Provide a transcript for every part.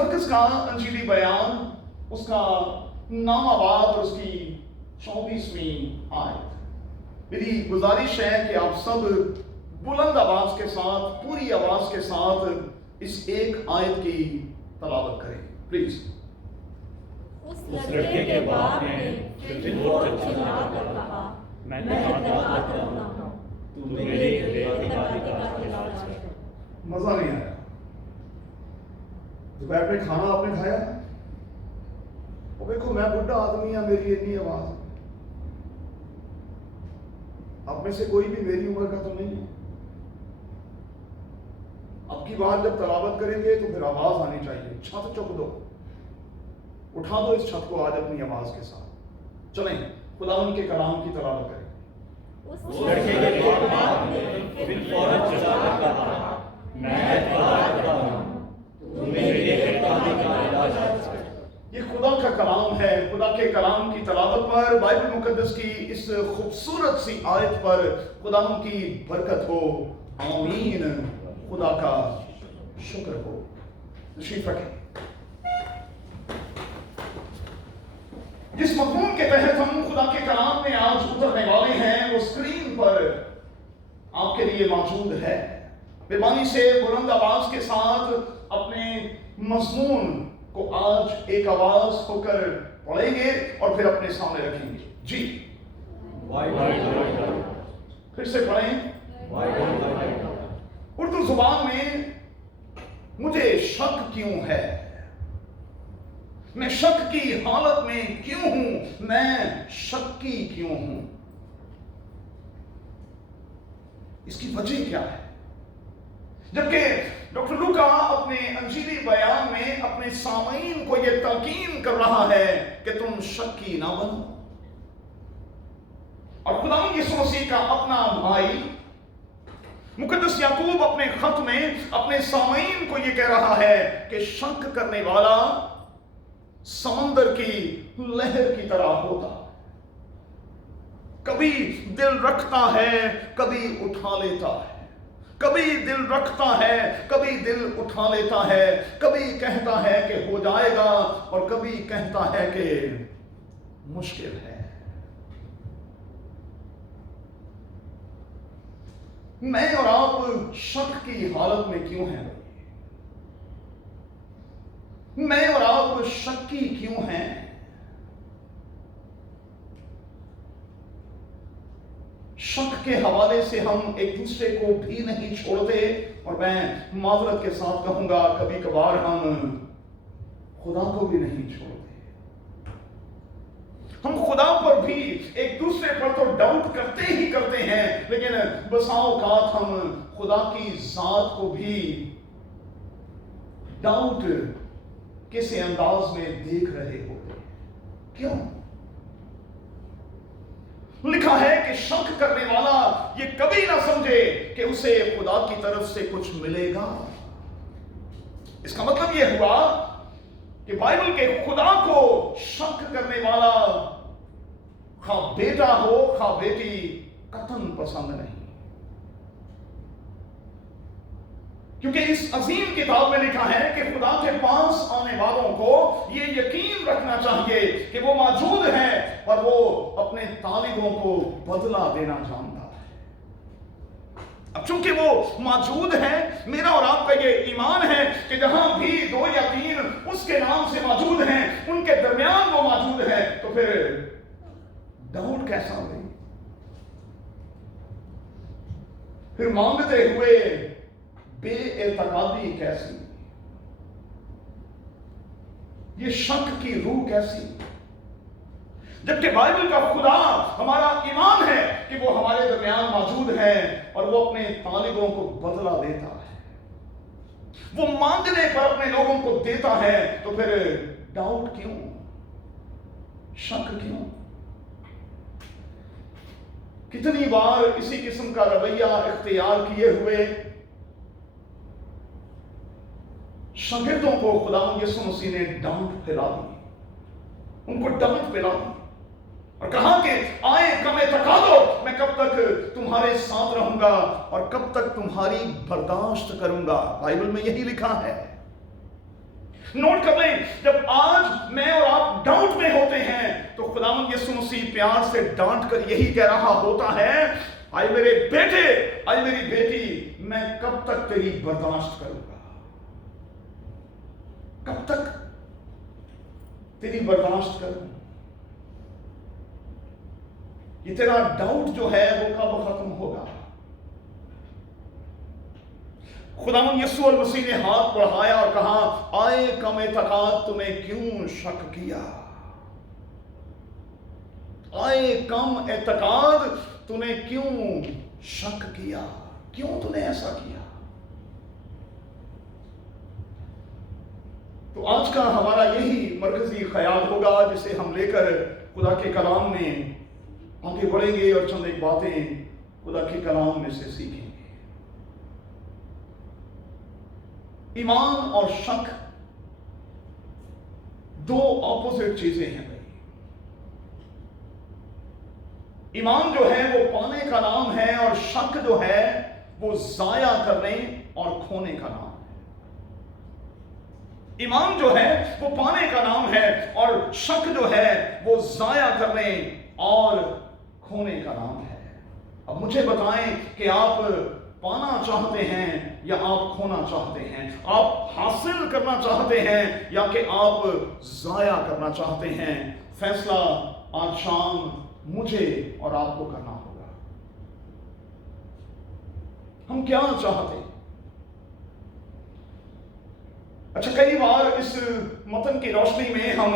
مرکز کا انجیلی بیان اس کا 9واں باب اور اس کی 24ویں آیت. میری گزارش ہے کہ آپ سب بلند آواز کے ساتھ، پوری آواز کے ساتھ اس ایک آیت کی تلاوت کریں پلیز. اس لڑکے کے باپ نے پھر چلا کر کہا میں اعتراض کرتا ہوں تو میرے اعتراض کا علاج کر. مزہ نہیں آیا؟ دوپہر میں کھانا آپ نے کھایا؟ وہ دیکھو میں بڈھا آدمی ہوں، میری اتنی آواز. آپ میں سے کوئی بھی میری عمر کا تو نہیں ہے. اب کی بار جب تلاوت کریں گے تو پھر آواز آنی چاہیے. چھت چک دو، اٹھا دو اس چھت کو آج اپنی آواز کے ساتھ. چلیں خداوند کے کلام کی تلاوت کریں. اس لڑکے کے باپ نے پھر فوراً چلا کر کہا میں اعتراض کرتا ہوں تو میرے اعتراض کا علاج کر. یہ خدا کا کلام ہے. خدا کے کلام کی تلاوت پر، بائبل مقدس کی اس خوبصورت سی آیت پر خداوند کی برکت ہو. آمین. خدا کا شکر ہو. تشریف رکھیں. جس مضمون کے تحت ہم خدا کے کلام میں آج اترنے والے ہیں وہ اسکرین پر آپ کے لیے موجود ہے. بےمانی سے بلند آواز کے ساتھ اپنے مضمون کو آج ایک آواز ہو کر پڑھیں گے اور پھر اپنے سامنے رکھیں گے. جی پھر سے پڑھیں. اردو زبان میں مجھے شک کیوں ہے، میں شک کی حالت میں کیوں ہوں، میں شکی کیوں ہوں. اس کی وجہ کیا ہے؟ جبکہ ڈاکٹر لوکا اپنے انجیلی بیان میں اپنے سامعین کو یہ تلقین کر رہا ہے کہ تم شکی نہ بنو. اور خداوند یسوع مسیح کا اپنا بھائی مقدس یعقوب اپنے خط میں اپنے سامعین کو یہ کہہ رہا ہے کہ شک کرنے والا سمندر کی لہر کی طرح ہوتا، کبھی دل رکھتا ہے کبھی اٹھا لیتا ہے، کبھی دل رکھتا ہے کبھی دل اٹھا لیتا ہے، کبھی کہتا ہے کہ ہو جائے گا اور کبھی کہتا ہے کہ مشکل ہے. میں اور آپ شک کی حالت میں کیوں ہیں؟ میں اور آپ شکی کیوں ہیں؟ شک کے حوالے سے ہم ایک دوسرے کو بھی نہیں چھوڑتے، اور میں معذرت کے ساتھ کہوں گا کبھی کبھار ہم خدا کو بھی نہیں چھوڑتے. ہم خدا پر بھی ایک دوسرے پر تو ڈاؤٹ کرتے ہی کرتے ہیں، لیکن بسا اوقات ہم خدا کی ذات کو بھی ڈاؤٹ کسی انداز میں دیکھ رہے ہوتے ہیں. کیوں؟ لکھا ہے کہ شک کرنے والا یہ کبھی نہ سمجھے کہ اسے خدا کی طرف سے کچھ ملے گا. اس کا مطلب یہ ہوا کہ بائبل کے خدا کو شک کرنے والا خواہ بیٹا ہو خواہ بیٹی قطعاً پسند نہیں. کیونکہ اس عظیم کتاب میں لکھا ہے کہ خدا کے پاس آنے والوں کو یہ یقین رکھنا چاہیے کہ وہ موجود ہیں اور وہ اپنے طالبوں کو بدلہ دینا جانتا ہے. اب چونکہ وہ موجود ہیں، میرا اور آپ کا یہ ایمان ہے کہ جہاں بھی 2 یا 3 اس کے نام سے موجود ہیں ان کے درمیان وہ موجود ہے، تو پھر ڈاؤٹ کیسا ہوئی؟ پھر مانگتے ہوئے بے اعتقادی کیسی؟ یہ شک کی روح کیسی؟ جبکہ بائبل کا خدا ہمارا ایمان ہے کہ وہ ہمارے درمیان موجود ہے اور وہ اپنے طالبوں کو بدلہ دیتا ہے، وہ مانگنے پر اپنے لوگوں کو دیتا ہے. تو پھر ڈاؤٹ کیوں؟ شک کیوں؟ کتنی بار اسی قسم کا رویہ اختیار کیے ہوئے شاگردوں کو خداوند یسوع مسیح نے ڈانٹ پھیلا دی، ان کو ڈانٹ پھیلا دی اور کہا کہ آئے کمیں تکا دو، میں کب تک تمہارے ساتھ رہوں گا اور کب تک تمہاری برداشت کروں گا. بائبل میں یہی لکھا ہے. नोट कर लें, जब आज मैं और आप डाउट में होते हैं तो खुदावंद यीशु मसीह प्यार से डांट कर यही कह रहा होता है, आए मेरे बेटे, आए मेरी बेटी, मैं कब तक तेरी बर्दाश्त करूंगा, कब तक तेरी बर्दाश्त करूं। ये तेरा डाउट जो है वो कब खत्म होगा। खुदावंद यीशु मसीह ने हाथ बढ़ाया और कहा, आए कम एतकाद तूने क्यों शक किया, आए कम एतकाद तूने क्यों शक किया, क्यों तूने ऐसा किया। तो आज का हमारा यही मरकजी ख्याल होगा जिसे हम लेकर खुदा के कलाम में आगे बढ़ेंगे और चंद एक बातें खुदा के कलाम में से सीखेंगे। ईमान और शक दो ऑपोजिट चीजें हैं भाई। ईमान जो है वो पाने का नाम है और शक जो है वो जाया करने और खोने का नाम है। ईमान जो है वो पाने का नाम है और शक जो है वो जाया करने और खोने का नाम है। अब मुझे बताएं कि आप पाना चाहते हैं या आप खोना चाहते हैं, आप हासिल करना चाहते हैं या कि आप जाया करना चाहते हैं। फैसला आज शाम मुझे और आपको करना होगा। हम क्या चाहते हैं? अच्छा, कई बार इस मतन की रोशनी में हम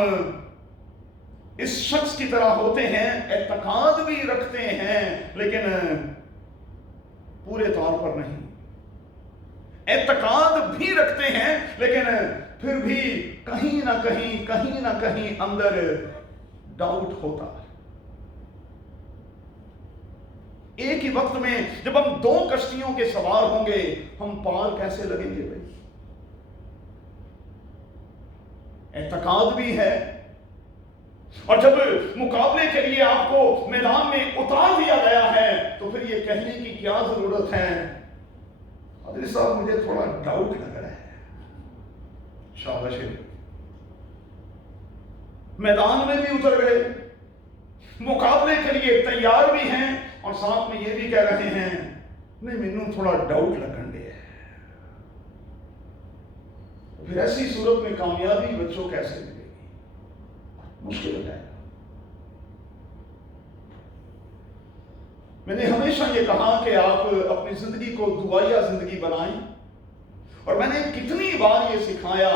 इस शख्स की तरह होते हैं, एतकाद भी रखते हैं लेकिन पूरे तौर पर नहीं, एतकाद भी रखते हैं लेकिन फिर भी कहीं ना कहीं अंदर डाउट होता है। एक ही वक्त में जब हम दो कश्तियों के सवार होंगे, हम पार कैसे लगेंगे भाई? एतकाद भी है और जब मुकाबले के लिए आपको मैदान में उतार दिया गया है तो फिर ये कहने की क्या जरूरत है, पादरी साहब मुझे थोड़ा डाउट लग रहा है। शाबाश, मैदान में भी उतर गए, मुकाबले के लिए तैयार भी हैं और साथ में ये भी कह रहे हैं नहीं मैनू थोड़ा डाउट लगन दे। फिर ऐसी सूरत में कामयाबी बच्चों कैसे मिलेगी? मुश्किल हो जाएगा। मैंने हमेशा ये कहा कि आप अपनी जिंदगी को दुआया जिंदगी बनाएं और मैंने कितनी बार ये सिखाया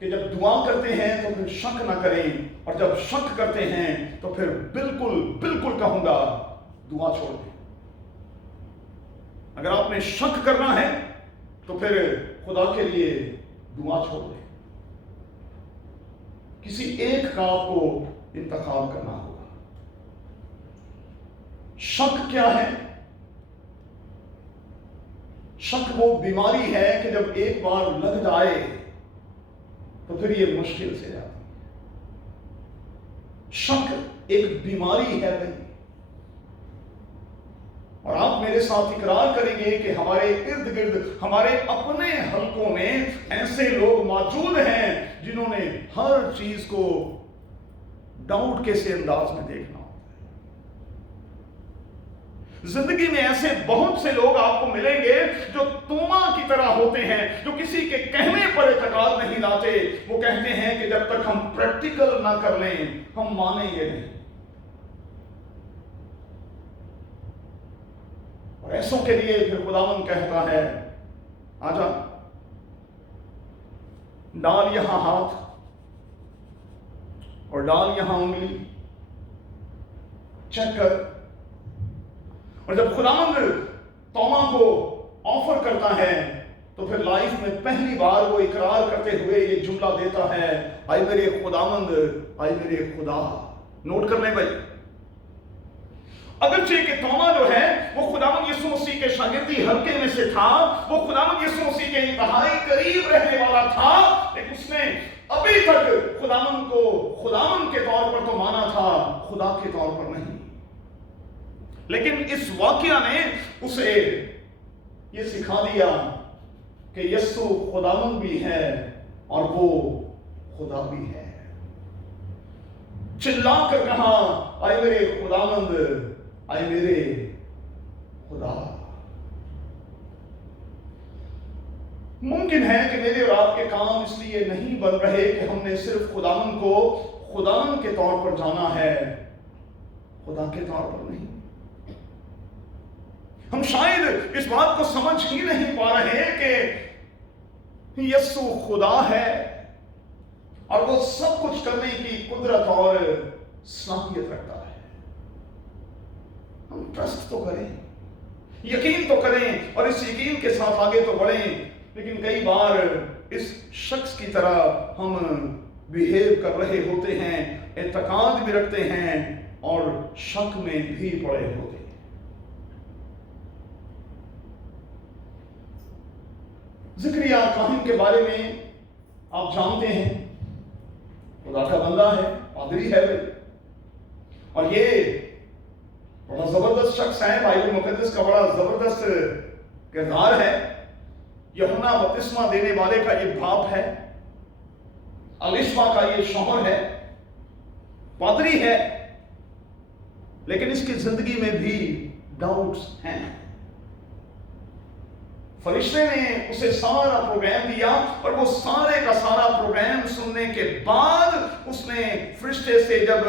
कि जब दुआ करते हैं तो फिर शक ना करें और जब शक करते हैं तो फिर बिल्कुल कहूंगा दुआ छोड़ दें। अगर आपने शक करना है तो फिर खुदा के लिए दुआ छोड़ दें। किसी एक का आपको इंतखाब करना होगा। शक क्या है? शक वो बीमारी है कि जब एक बार लग जाए तो फिर ये मुश्किल से जाती है। शक एक बीमारी है भाई, और आप मेरे साथ इकरार करेंगे कि हमारे इर्द गिर्द हमारे अपने हलकों में ऐसे लोग मौजूद हैं जिन्होंने हर चीज को डाउट के से अंदाज में देखना होता है। जिंदगी में ऐसे बहुत से लोग आपको मिलेंगे जो तोमा की तरह होते हैं, जो किसी के कहने पर एतकाद नहीं लाते। वो कहते हैं कि जब तक हम प्रैक्टिकल ना कर लें हम मानेंगे नहीं। और ऐसों के लिए फिर खुदावंद कहता है आजा, डाल यहां हाथ और डाल यहां उंगली, चेक कर। और जब खुदावंद तोमा को ऑफर करता है तो फिर लाइफ में पहली बार वो इकरार करते हुए ये जुमला देता है, आए मेरे खुदावंद, आए मेरे खुदा। नोट कर लें भाई, अगरचे कि तोमा जो है वो खुदावंद यीशु मसीह के शागिर्दी हल्के में से था, वो खुदावंद यीशु मसीह के इंतहाई करीब रहने वाला था, लेकिन उसने अभी तक खुदावंद को खुदावंद के तौर पर तो माना था, खुदा के तौर पर नहीं। लेकिन इस वाकया ने उसे ये सिखा दिया कि यीशु खुदावंद भी है और वो खुदा भी है। चिल्ला कर कहा, आए मेरे खुदावंद, आए मेरे खुदा। मुमकिन है कि मेरे और आपके काम इसलिए नहीं बन रहे कि हमने सिर्फ खुदावंद को खुदावंद के तौर पर जाना है, खुदा के तौर पर नहीं। हम शायद इस बात को समझ ही नहीं पा रहे कि यीशु खुदा है और वो सब कुछ करने की कुदरत और सलाहियत रखता है। हम ट्रस्ट तो करें, यकीन तो करें और इस यकीन के साथ आगे तो बढ़ें, लेकिन कई बार इस शख्स की तरह हम बिहेव कर रहे होते हैं, एतकाद भी रखते हैं और शक में भी पड़े होते हैं। ज़करिया काहिन के बारे में आप जानते हैं, खुदा का बंदा है, पादरी है वे, और ये बड़ा जबरदस्त शख्स है। बाइबल मुकद्दस का बड़ा जबरदस्त किरदार है। यूहन्ना बपतिस्मा देने वाले का ये बाप है, अलिशबा का ये शौहर है, पादरी है, लेकिन इसकी जिंदगी में भी डाउट्स हैं। फरिश्ते ने उसे सारा प्रोग्राम दिया और वो सारे का सारा प्रोग्राम सुनने के बाद उसने फरिश्ते से जब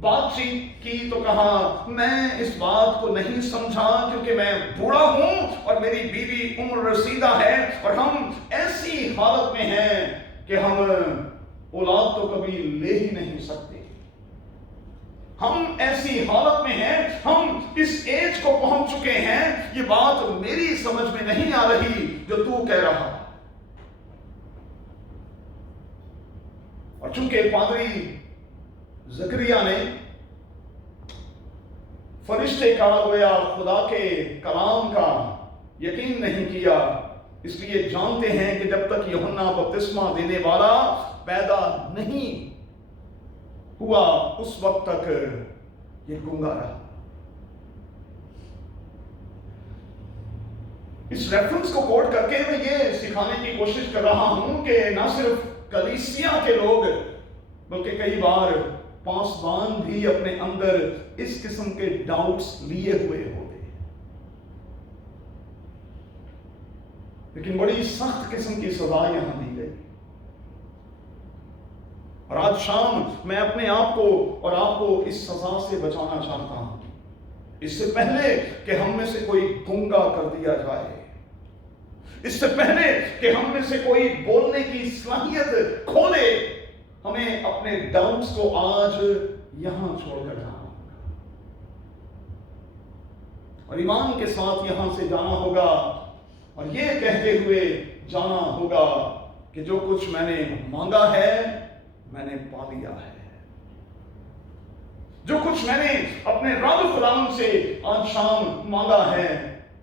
बातचीत की तो कहा, मैं इस बात को नहीं समझा क्योंकि मैं बूढ़ा हूं और मेरी बीवी उम्र रसीदा है और हम ऐसी हालत में हैं कि हम औलाद तो कभी ले ही नहीं सकते। हम ऐसी हालत में हैं, हम इस एज को पहुंच चुके हैं, ये बात मेरी समझ में नहीं आ रही जो तू कह रहा। और चूंकि पादरी ज़करिया ने फरिश्ते का गोया खुदा के कलाम का यकीन नहीं किया, इसलिए जानते हैं कि जब तक यूहन्ना बपतिस्मा देने वाला पैदा नहीं हुआ उस वक्त तक ये गूंगा रहा। इस रेफरेंस को कोट करके मैं ये सिखाने की कोशिश कर रहा हूं कि ना सिर्फ कलीसिया के लोग बल्कि कई बार पासवान भी अपने अंदर इस किस्म के डाउट्स लिए हुए होते हैं, लेकिन बड़ी सख्त किस्म की सजा यहां दी गई। और आज शाम मैं अपने आप को और आपको इस सजा से बचाना चाहता हूं, इससे पहले कि हम में से कोई गूंगा कर दिया जाए, इससे पहले कि हम में से कोई बोलने की सलाहियत खो ले, हमें अपने डाउट्स को आज यहां छोड़कर जाना होगा और ईमान के साथ यहां से जाना होगा और ये कहते हुए जाना होगा कि जो कुछ मैंने मांगा है मैंने पा लिया है, जो कुछ मैंने अपने रब खुदावंद से आज शाम मांगा है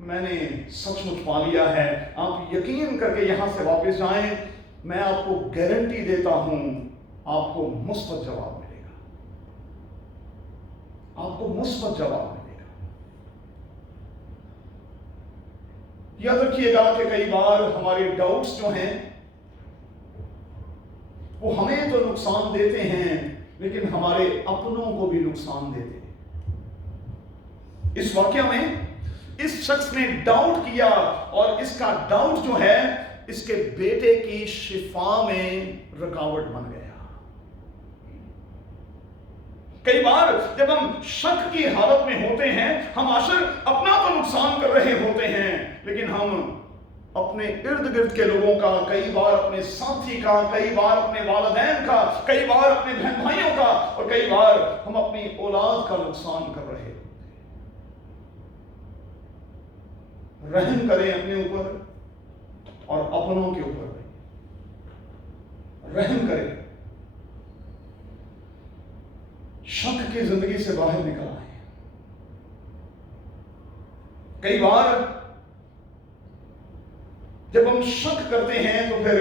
मैंने सचमुच पा लिया है। आप यकीन करके यहां से वापस जाएं, मैं आपको गारंटी देता हूं आपको मुस्बत जवाब मिलेगा, आपको मुस्बत जवाब मिलेगा। याद रखिएगा कि कई बार हमारे डाउट्स जो हैं वो हमें तो नुकसान देते हैं लेकिन हमारे अपनों को भी नुकसान देते हैं। इस वाकया में इस शख्स ने डाउट किया और इसका डाउट जो है इसके बेटे की शिफा में रुकावट बन गया। कई बार जब हम शक की हालत में होते हैं हम आखिर अपना तो नुकसान कर रहे होते हैं, लेकिन हम अपने इर्द गिर्द के लोगों का, कई बार अपने साथी का, कई बार अपने वालिदैन का, कई बार अपने बहन भाइयों का और कई बार हम अपनी औलाद का नुकसान कर रहे होते हैं। रहम करें अपने ऊपर और अपनों के ऊपर रहम करें, शक की जिंदगी से बाहर निकल आए। कई बार जब हम शक करते हैं तो फिर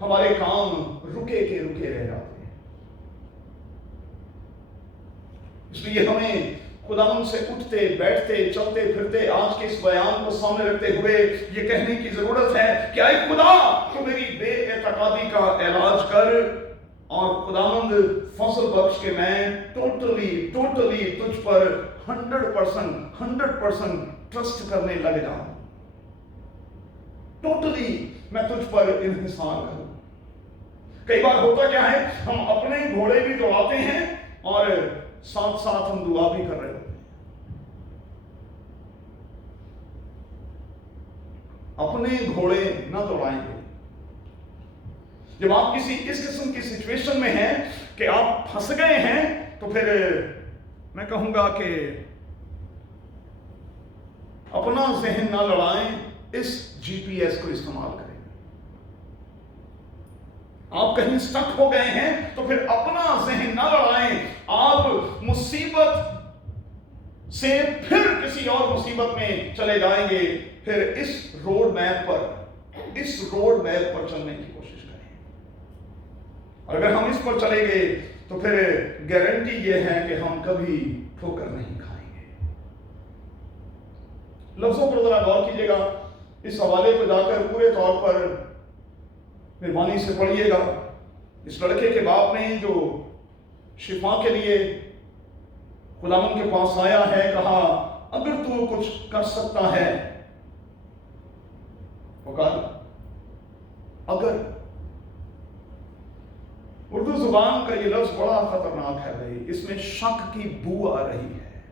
हमारे काम रुके के रुके रह जाते हैं। इसलिए हमें खुदावंद से उठते बैठते चलते फिरते आज के इस बयान को सामने रखते हुए ये कहने की जरूरत है कि आए खुदा तो मेरी बेएतकादी एतकादी का इलाज कर और खुदावंद फजल बख्श के मैं टोटली तुझ पर 100% ट्रस्ट करने लग जाऊं, टोटली मैं तुझ पर इन्हिसार करूं। कई बार होता क्या है, हम अपने घोड़े भी दौड़ाते हैं और साथ साथ हम दुआ भी कर रहे होते हैं। अपने घोड़े न दौड़ाएंगे। जब आप किसी इस किस्म की सिचुएशन में हैं कि आप फंस गए हैं, तो फिर मैं कहूंगा कि अपना जहन ना लड़ाएं, इस जीपीएस को इस्तेमाल करें। आप कहीं स्टक हो गए हैं तो फिर अपना जहन ना लड़ाएं, आप मुसीबत से फिर किसी और मुसीबत में चले जाएंगे। फिर इस रोड मैप पर चलने की कोशिश करें। और अगर हम इस पर चले गए तो फिर गारंटी यह है कि हम कभी ठोकर नहीं खाएंगे। लफ्जों पर जरा गौर कीजिएगा, इस हवाले को जाकर पूरे तौर पर मेहरबानी से पढ़िएगा। इस लड़के के बाप ने जो शिफा के लिए खुदावंद के पास आया है, कहा अगर तू कुछ कर सकता है, अगर उर्दू जुबान का ये लफ्ज बड़ा खतरनाक है भाई, इसमें शक की बू आ रही है।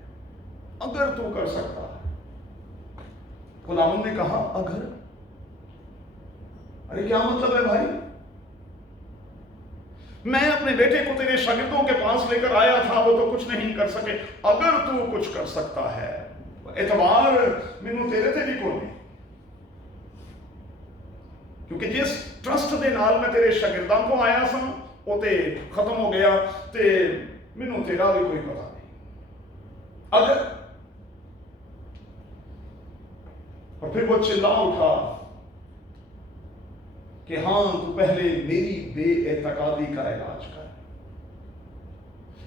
अगर तू कर सकता है, खुदावंद ने कहा अगर। अरे क्या मतलब है भाई? मैं अपने बेटे को तेरे शागिर्दों के पास लेकर आया था, वो तो कुछ नहीं कर सके, अगर तू कुछ कर सकता है, एतबार मैनू तेरे ते भी कोई, क्योंकि जिस ट्रस्ट दे नाल मैं तेरे शागिर्दां को आया सा वो ते खत्म हो गया, ते मैनू तेरा भी कोई पता नहीं, अगर। और फिर वो चिल्ला उठा कि हां तू पहले मेरी बेएतकादी का इलाज कर।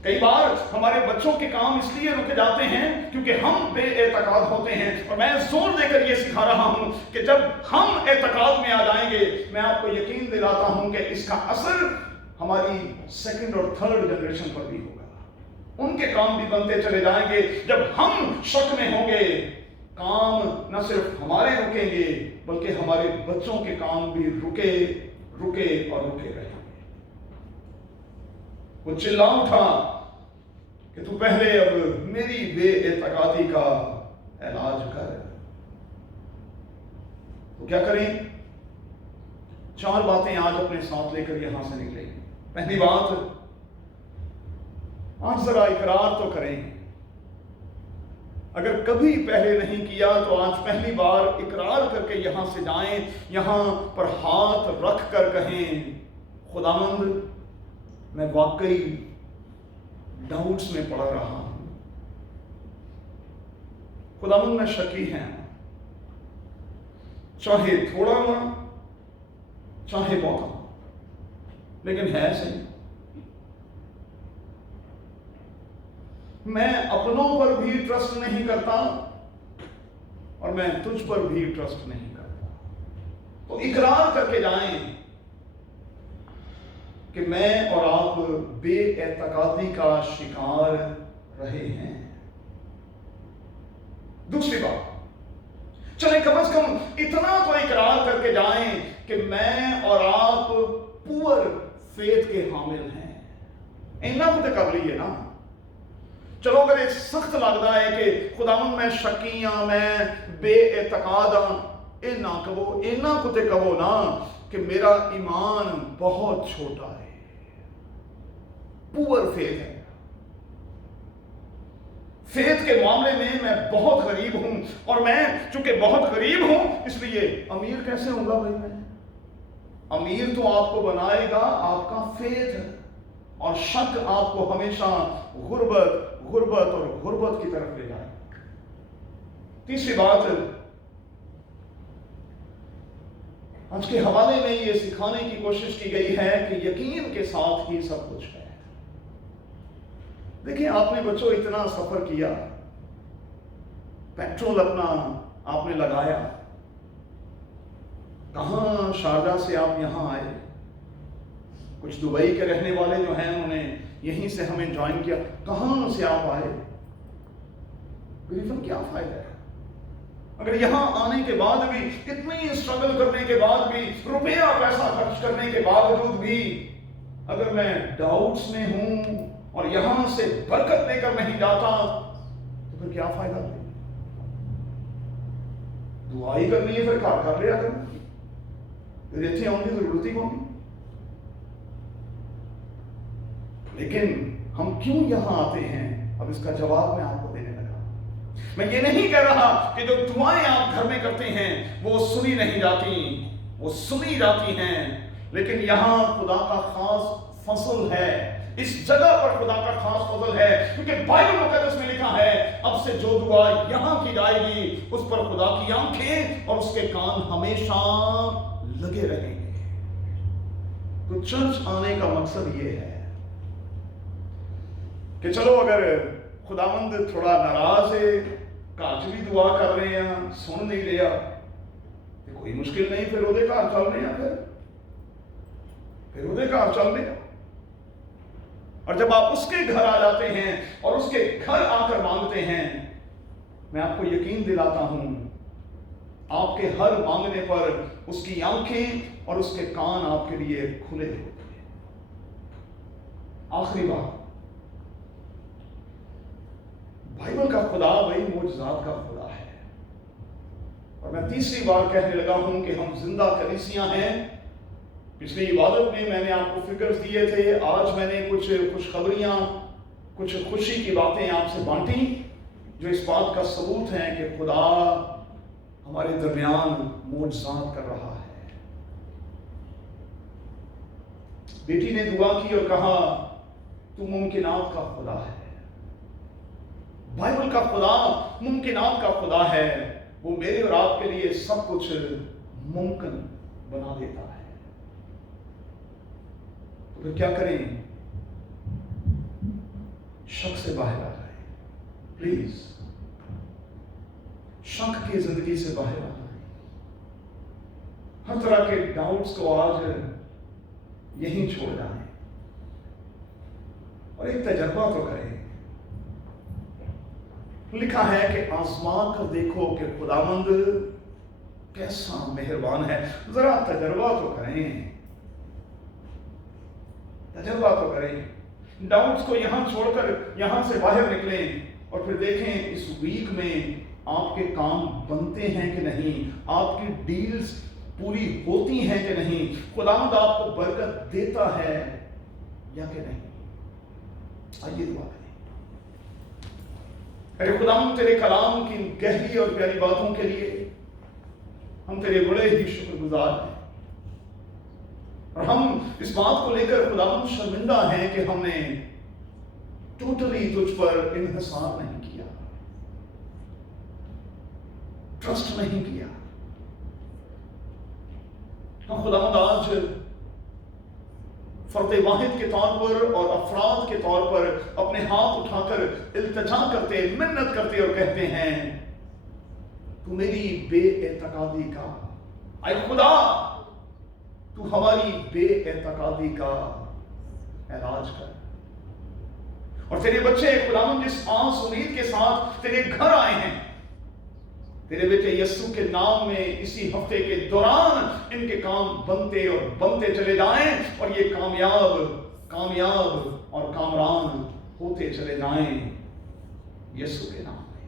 कई बार हमारे बच्चों के काम इसलिए रुके जाते हैं क्योंकि हम बेएतकाद होते हैं। और मैं जोर देकर यह सिखा रहा हूं कि जब हम एतकाद में आ जाएंगे, मैं आपको यकीन दिलाता हूं कि इसका असर हमारी सेकंड और थर्ड जनरेशन पर भी होगा। उनके काम भी बनते चले जाएंगे। जब हम शक में होंगे, काम न सिर्फ हमारे रुकेंगे बल्कि हमारे बच्चों के काम भी रुके रहेंगे। वो चिल्ला उठा कि तू पहले अब मेरी बेएतकादी का इलाज कर। तो क्या करें? 4 बातें आज अपने साथ लेकर यहां से निकलेंगे। पहली बात, आज जरा इकरार तो करें। अगर कभी पहले नहीं किया तो आज पहली बार इकरार करके यहां से जाएं, यहां पर हाथ रख कर कहें, खुदावंद मैं वाकई डाउट्स में पड़ा रहा हूं, खुदावंद मैं शकी है, चाहे थोड़ा ना चाहे बहुत, लेकिन है सही। मैं अपनों पर भी ट्रस्ट नहीं करता और मैं तुझ पर भी ट्रस्ट नहीं करता। तो इकरार करके जाएं कि मैं और आप बेएतकादी का शिकार रहे हैं। दूसरी बात, चले कम से कम इतना तो इकरार करके जाएं कि मैं और आप पुअर फेथ के हामिल हैं। इतना तो कर लीजिए ना। चलो अगर एक सख्त लगता है कि खुदावंद मैं शकी हाँ, मैं बेएतकाद हाँ, इना कुते कहो ना कि मेरा ईमान बहुत छोटा है, पुअर फेथ है, फेथ के मामले में मैं बहुत गरीब हूं। और मैं चूंकि बहुत गरीब हूं इसलिए अमीर कैसे होगा भाई? मैं अमीर तो आपको बनाएगा आपका फेथ, और शक आपको हमेशा गुर्बत की तरफ ले जाएगा। तीसरी बात, आज के हवाले में ये सिखाने की कोशिश की गई है कि यकीन के साथ ही सब कुछ है। देखिए, आपने बच्चों इतना सफर किया, पेट्रोल अपना आपने लगाया, कहां शारजा से आप यहां आए, کچھ دبئی کے رہنے والے جو ہیں انہوں نے یہیں سے ہمیں جوائن کیا. کہاں سے آپ آئے؟ غریباً کیا فائدہ ہے اگر یہاں آنے کے بعد بھی اتنی اسٹرگل کرنے کے بعد بھی روپیہ پیسہ خرچ کرنے کے باوجود بھی اگر میں ڈاؤٹس میں ہوں اور یہاں سے برکت لے کر نہیں جاتا تو پھر کیا فائدہ؟ دعا ہی کرنی ہے، پھر کار کر لیا کرنا، پھر اتنے آنے کی ضرورت ہی کون؟ لیکن ہم کیوں یہاں آتے ہیں؟ اب اس کا جواب میں آپ کو دینے لگا. میں یہ نہیں کہہ رہا کہ جو دعائیں آپ گھر میں کرتے ہیں وہ سنی نہیں جاتی، وہ سنی جاتی ہیں، لیکن یہاں خدا کا خاص فضل ہے، اس جگہ پر خدا کا خاص فضل ہے، کیونکہ بائبل مقدس میں لکھا ہے اب سے جو دعا یہاں کی جائے گی اس پر خدا کی آنکھیں اور اس کے کان ہمیشہ لگے رہیں گے. تو چرچ آنے کا مقصد یہ ہے کہ چلو اگر خداوند تھوڑا ناراض ہے، کاج بھی دعا کر رہے ہیں، سن نہیں لیا، کوئی مشکل نہیں، پھر وہ گھر چل رہے ہیں، پھر وہ گھر چل رہے ہیں. اور جب آپ اس کے گھر آ جاتے ہیں اور اس کے گھر آ کر مانگتے ہیں، میں آپ کو یقین دلاتا ہوں آپ کے ہر مانگنے پر اس کی آنکھیں اور اس کے کان آپ کے لیے کھلے ہوتے ہیں. آخری بات، بائبل کا خدا وہی معجزات کا خدا ہے. اور میں تیسری بار کہنے لگا ہوں کہ ہم زندہ کلیسیاں ہیں. پچھلی عبادت میں نے آپ کو فکرز دیے تھے، آج میں نے کچھ خوشخبریاں، کچھ خوشی کی باتیں آپ سے بانٹی جو اس بات کا ثبوت ہیں کہ خدا ہمارے درمیان معجزات کر رہا ہے. بیٹی نے دعا کی اور کہا تو ممکنات کا خدا ہے. بائبل کا خدا ممکنات کا خدا ہے، وہ میرے اور آپ کے لیے سب کچھ ممکن بنا دیتا ہے. تو پھر کیا کریں؟ شک سے باہر آ جائیں پلیز، شک کی زندگی سے باہر آ جائیں. ہر طرح کے ڈاؤٹس کو آج یہیں چھوڑ جائیں اور ایک تجربہ تو کریں. لکھا ہے کہ آزما کر دیکھو کہ خداوند کیسا مہربان ہے. ذرا تجربہ تو کریں، تجربہ تو کریں. ڈاؤٹس کو یہاں چھوڑ کر یہاں سے باہر نکلیں اور پھر دیکھیں اس ویک میں آپ کے کام بنتے ہیں کہ نہیں، آپ کی ڈیلز پوری ہوتی ہیں کہ نہیں، خداوند آپ کو برکت دیتا ہے یا کہ نہیں. آئیے دعا کریں. ارے خداوند تیرے کلام کی گہری اور پیاری باتوں کے لیے ہم تیرے بڑے ہی شکر گزار ہیں، اور ہم اس بات کو لے کر خداوند شرمندہ ہیں کہ ہم نے ٹوٹلی تجھ پر انحصار نہیں کیا، ٹرسٹ نہیں کیا. ہم خداوند آج فرد واحد کے طور پر اور افراد کے طور پر اپنے ہاتھ اٹھا کر التجا کرتے، منت کرتے اور کہتے ہیں تو میری بے اعتقادی کا، اے خدا تو ہماری بے اعتقادی کا علاج کر. اور تیرے بچے خداوند جس آس امید کے ساتھ تیرے گھر آئے ہیں، تیرے بیٹے یسوع کے نام میں اسی ہفتے کے دوران ان کے کام بنتے اور بنتے چلے جائیں اور یہ کامیاب اور کامران ہوتے چلے جائیں یسوع کے نام میں.